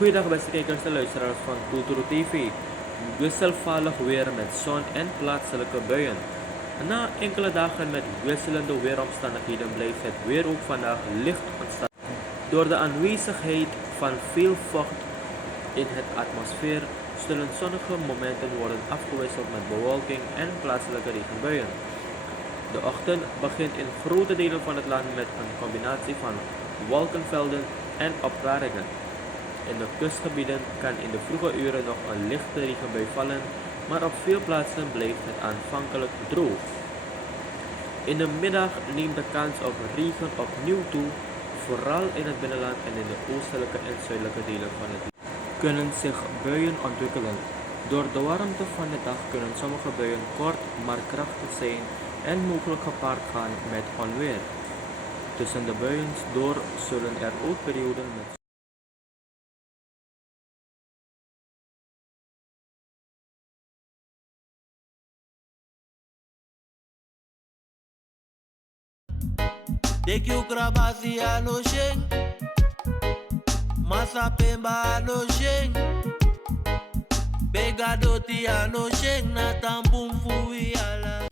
Goeiedag beste kijkers en luisteraars van Culturo TV. Wisselvallig weer met zon en plaatselijke buien. Na enkele dagen met wisselende weeromstandigheden blijft het weer ook vandaag licht ontstaan. Door de aanwezigheid van veel vocht in het atmosfeer zullen zonnige momenten worden afgewisseld met bewolking en plaatselijke regenbuien. De ochtend begint in grote delen van het land met een combinatie van wolkenvelden en opklaringen. In de kustgebieden kan in de vroege uren nog een lichte regenbui vallen, maar op veel plaatsen blijft het aanvankelijk droog. In de middag neemt de kans op regen opnieuw toe, vooral in het binnenland en in de oostelijke en zuidelijke delen van het land kunnen zich buien ontwikkelen. Door de warmte van de dag kunnen sommige buien kort maar krachtig zijn en mogelijk gepaard gaan met onweer. Tussen de buien door zullen er ook perioden met Deki ukrabasi ano sheng, masa pemba ano sheng, bega doti ano sheng na tampum fui ala.